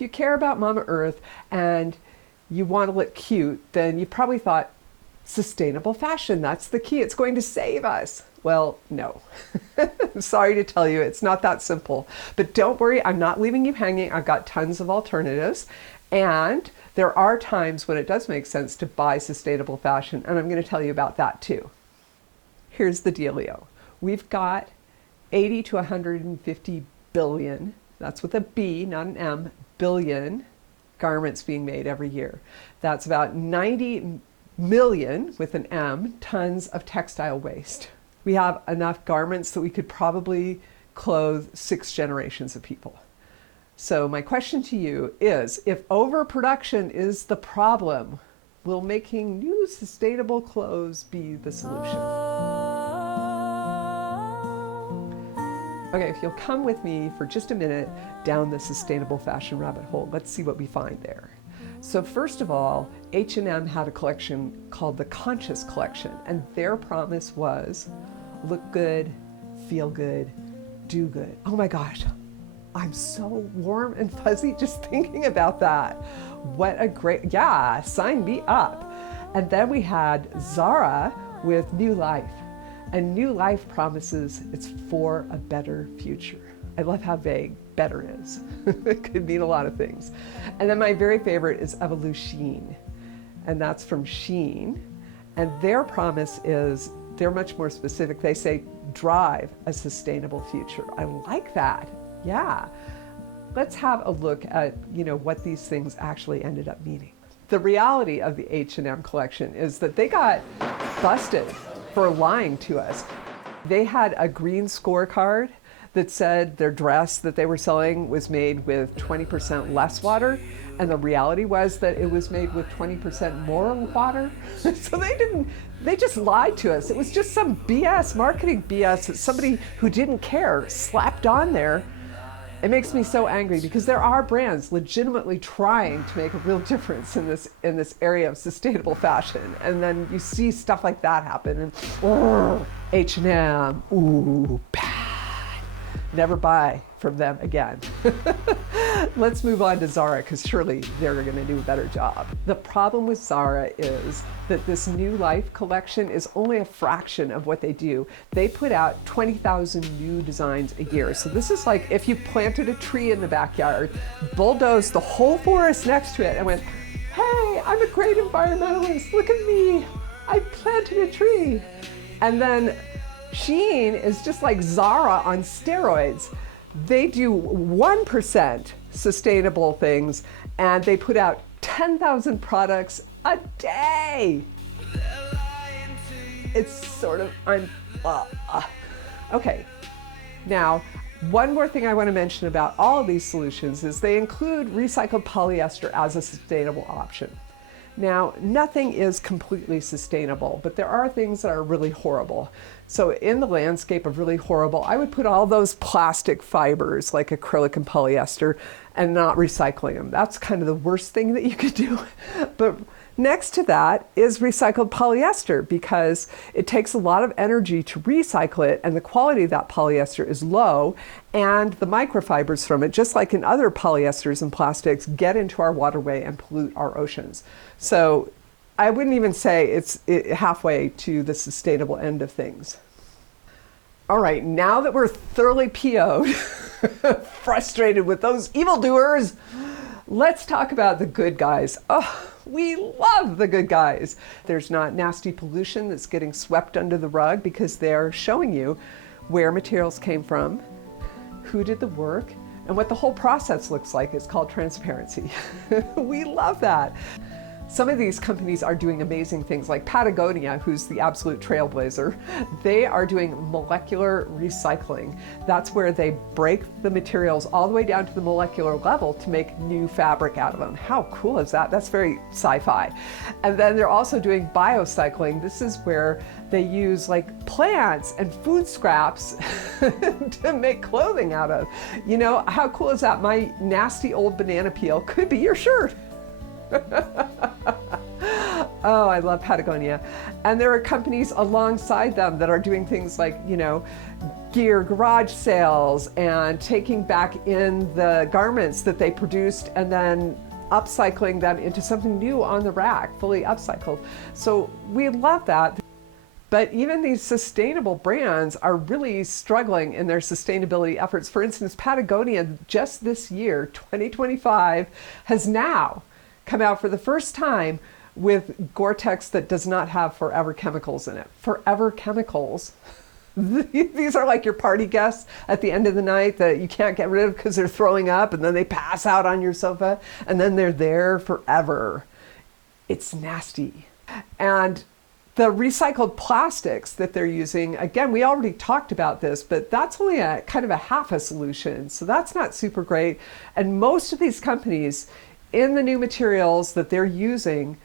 if you care about Mama Earth and you want to look cute, then you probably thought sustainable fashion, that's the key. It's going to save us. Well, no. I'm sorry to tell you, it's not that simple. But don't worry, I'm not leaving you hanging. I've got tons of alternatives. And there are times when it does make sense to buy sustainable fashion, and I'm going to tell you about that too. Here's the dealio. We've got 80 to 150 billion, that's with a B, not an M, billion garments being made every year. That's about 90 million, with an M, tons of textile waste. We have enough garments that we could probably clothe 6 generations of people. So my question to you is, if overproduction is the problem, will making new sustainable clothes be the solution? Okay, if you'll come with me for just a minute down the sustainable fashion rabbit hole, let's see what we find there. So first of all, H&M had a collection called the Conscious Collection, and their promise was look good, feel good, do good. Oh my gosh, I'm so warm and fuzzy just thinking about that. What a great, yeah, sign me up. And then we had Zara with New Life. And New Life promises it's for a better future. I love how vague better is. It could mean a lot of things. And then my very favorite is Evolution. And that's from Shein. And their promise is, they're much more specific. They say, drive a sustainable future. I like that. Yeah. Let's have a look at, what these things actually ended up meaning. The reality of the H&M collection is that they got busted for lying to us. They had a green scorecard that said their dress that they were selling was made with 20% less water, and the reality was that it was made with 20% more water. So they just lied to us. It was just some BS, marketing BS that somebody who didn't care slapped on there. It makes me so angry because there are brands legitimately trying to make a real difference in this area of sustainable fashion, and then you see stuff like that happen, and H&M, ooh, bad. Never buy from them again. Let's move on to Zara, because surely they're going to do a better job. The problem with Zara is that this New Life collection is only a fraction of what they do. They put out 20,000 new designs a year. So this is like if you planted a tree in the backyard, bulldozed the whole forest next to it, and went, hey, I'm a great environmentalist, look at me, I planted a tree. And then Shein is just like Zara on steroids. They do 1% sustainable things, and they put out 10,000 products a day. It's sort of, okay. Now, one more thing I want to mention about all of these solutions is they include recycled polyester as a sustainable option. Now, nothing is completely sustainable, but there are things that are really horrible. So in the landscape of really horrible, I would put all those plastic fibers like acrylic and polyester and not recycling them. That's kind of the worst thing that you could do. But next to that is recycled polyester, because it takes a lot of energy to recycle it, and the quality of that polyester is low, and the microfibers from it, just like in other polyesters and plastics, get into our waterway and pollute our oceans. So I wouldn't even say it's halfway to the sustainable end of things. All right, now that we're thoroughly PO'd, frustrated with those evildoers, let's talk about the good guys. Oh, we love the good guys. There's not nasty pollution that's getting swept under the rug, because they're showing you where materials came from, who did the work, and what the whole process looks like. It's called transparency. We love that. Some of these companies are doing amazing things, like Patagonia, who's the absolute trailblazer. They are doing molecular recycling. That's where they break the materials all the way down to the molecular level to make new fabric out of them. How cool is that? That's very sci-fi. And then they're also doing biocycling. This is where they use like plants and food scraps to make clothing out of. You know, how cool is that? My nasty old banana peel could be your shirt. Oh, I love Patagonia. And there are companies alongside them that are doing things like, gear garage sales and taking back in the garments that they produced and then upcycling them into something new on the rack, fully upcycled. So we love that. But even these sustainable brands are really struggling in their sustainability efforts. For instance, Patagonia just this year, 2025, has now come out for the first time with Gore-Tex that does not have forever chemicals in it. Forever chemicals. These are like your party guests at the end of the night that you can't get rid of because they're throwing up and then they pass out on your sofa and then they're there forever. It's nasty. And the recycled plastics that they're using, again, we already talked about this, but that's only a kind of a half a solution. So that's not super great. And most of these companies, in the new materials that they're using,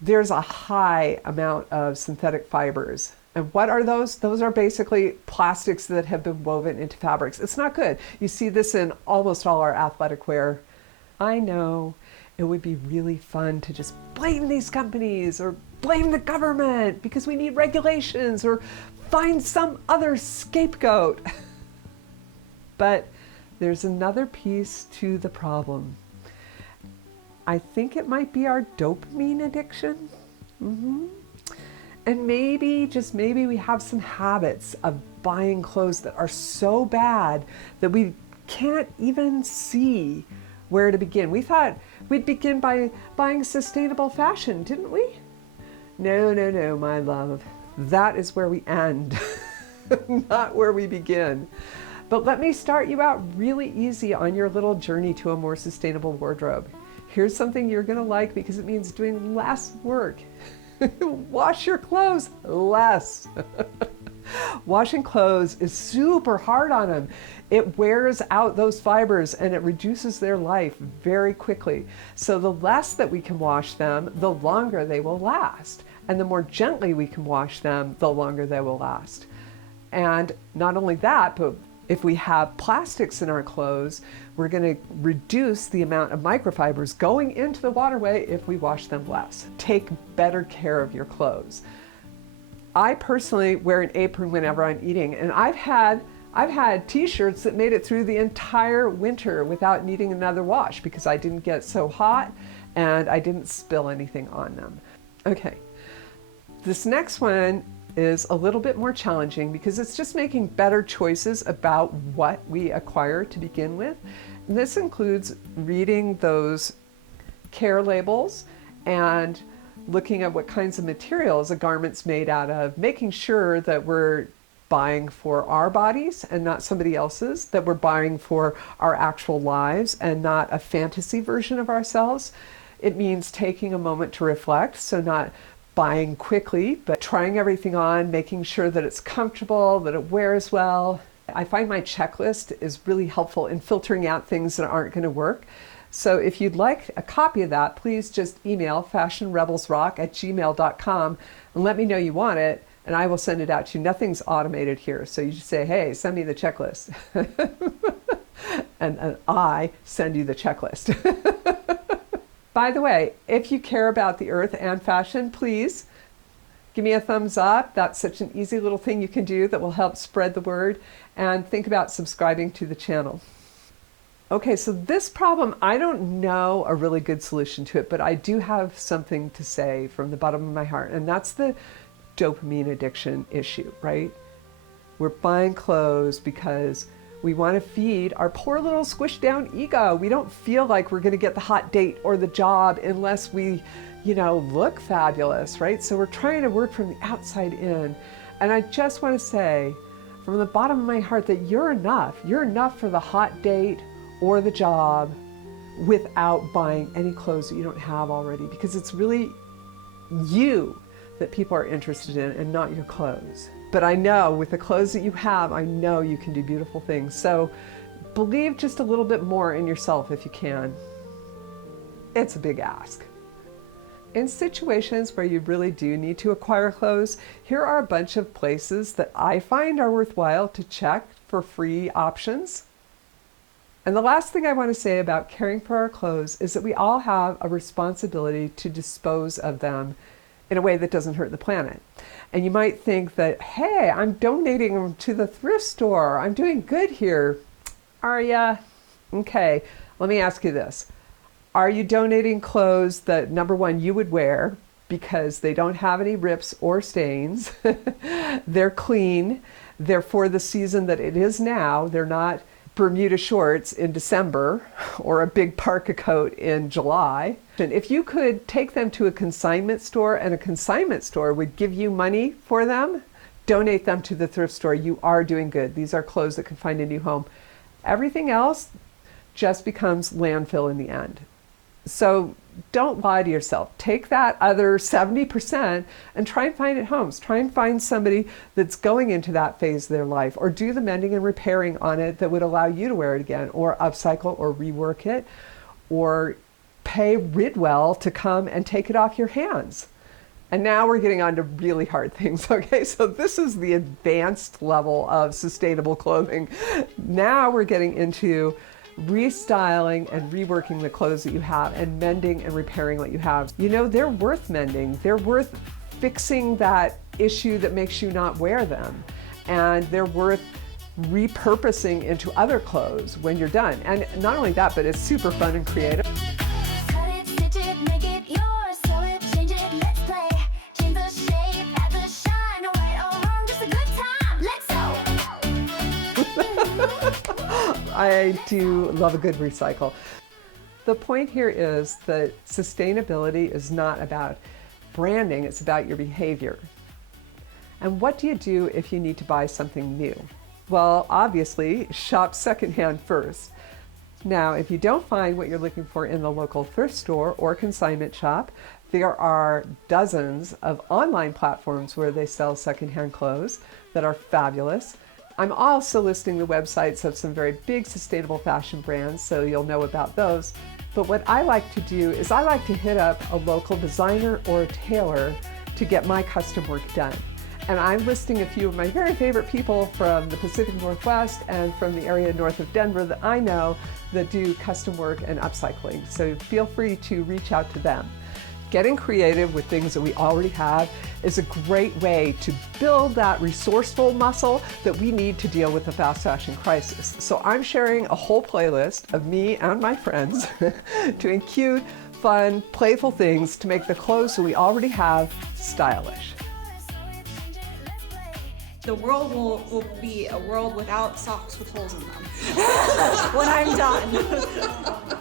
there's a high amount of synthetic fibers. And what are those? Those are basically plastics that have been woven into fabrics. It's not good. You see this in almost all our athletic wear. I know it would be really fun to just blame these companies or blame the government because we need regulations or find some other scapegoat. But there's another piece to the problem. I think it might be our dopamine addiction. And maybe, just maybe, we have some habits of buying clothes that are so bad that we can't even see where to begin. We thought we'd begin by buying sustainable fashion, didn't we? No, no, no, my love. That is where we end, not where we begin. But let me start you out really easy on your little journey to a more sustainable wardrobe. Here's something you're going to like because it means doing less work. Wash your clothes less. Washing clothes is super hard on them. It wears out those fibers and it reduces their life very quickly. So the less that we can wash them, the longer they will last. And the more gently we can wash them, the longer they will last. And not only that, but if we have plastics in our clothes, we're going to reduce the amount of microfibers going into the waterway if we wash them less. Take better care of your clothes. I personally wear an apron whenever I'm eating, and I've had t-shirts that made it through the entire winter without needing another wash because I didn't get so hot and I didn't spill anything on them. Okay, this next one is a little bit more challenging because it's just making better choices about what we acquire to begin with. And this includes reading those care labels and looking at what kinds of materials a garment's made out of, making sure that we're buying for our bodies and not somebody else's, that we're buying for our actual lives and not a fantasy version of ourselves. It means taking a moment to reflect, so not buying quickly, but trying everything on, making sure that it's comfortable, that it wears well. I find my checklist is really helpful in filtering out things that aren't going to work. So if you'd like a copy of that, please just email fashionrebelsrock@gmail.com and let me know you want it, and I will send it out to you. Nothing's automated here, so you just say, hey, send me the checklist. and I send you the checklist. By the way, if you care about the earth and fashion, please give me a thumbs up. That's such an easy little thing you can do that will help spread the word. And think about subscribing to the channel. Okay, so this problem, I don't know a really good solution to it, but I do have something to say from the bottom of my heart, and that's the dopamine addiction issue, right? We're buying clothes because we want to feed our poor little squished down ego. We don't feel like we're going to get the hot date or the job unless we, look fabulous, right? So we're trying to work from the outside in. And I just want to say from the bottom of my heart that you're enough. You're enough for the hot date or the job without buying any clothes that you don't have already, because it's really you that people are interested in and not your clothes. But I know with the clothes that you have, I know you can do beautiful things. So believe just a little bit more in yourself if you can. It's a big ask. In situations where you really do need to acquire clothes, here are a bunch of places that I find are worthwhile to check for free options. And the last thing I want to say about caring for our clothes is that we all have a responsibility to dispose of them in a way that doesn't hurt the planet. And you might think that, hey, I'm donating them to the thrift store. I'm doing good here. Are ya? Okay, let me ask you this. Are you donating clothes that, number one, you would wear because they don't have any rips or stains? They're clean. They're for the season that it is now. They're not Bermuda shorts in December or a big parka coat in July. And if you could take them to a consignment store and a consignment store would give you money for them, donate them to the thrift store. You are doing good. These are clothes that can find a new home. Everything else just becomes landfill in the end. So don't lie to yourself. Take that other 70% and try and find it homes. Try and find somebody that's going into that phase of their life, or do the mending and repairing on it that would allow you to wear it again, or upcycle or rework it, or pay Ridwell to come and take it off your hands. And now we're getting on to really hard things, okay? So this is the advanced level of sustainable clothing. Now we're getting into restyling and reworking the clothes that you have and mending and repairing what you have. You know, they're worth mending. They're worth fixing that issue that makes you not wear them. And they're worth repurposing into other clothes when you're done. And not only that, but it's super fun and creative. Cut it, stitch it, make it yours, sell it, change it, let's play. Change the shape, add the shine, right or wrong, just a good time, let's go. I do love a good recycle. The point here is that sustainability is not about branding, it's about your behavior. And what do you do if you need to buy something new? Well, obviously, shop secondhand first. Now, if you don't find what you're looking for in the local thrift store or consignment shop, there are dozens of online platforms where they sell secondhand clothes that are fabulous. I'm also listing the websites of some very big sustainable fashion brands, so you'll know about those. But what I like to do is I like to hit up a local designer or a tailor to get my custom work done. And I'm listing a few of my very favorite people from the Pacific Northwest and from the area north of Denver that I know that do custom work and upcycling. So feel free to reach out to them. Getting creative with things that we already have is a great way to build that resourceful muscle that we need to deal with the fast fashion crisis. So I'm sharing a whole playlist of me and my friends doing cute, fun, playful things to make the clothes that we already have stylish. The world will be a world without socks with holes in them when I'm done.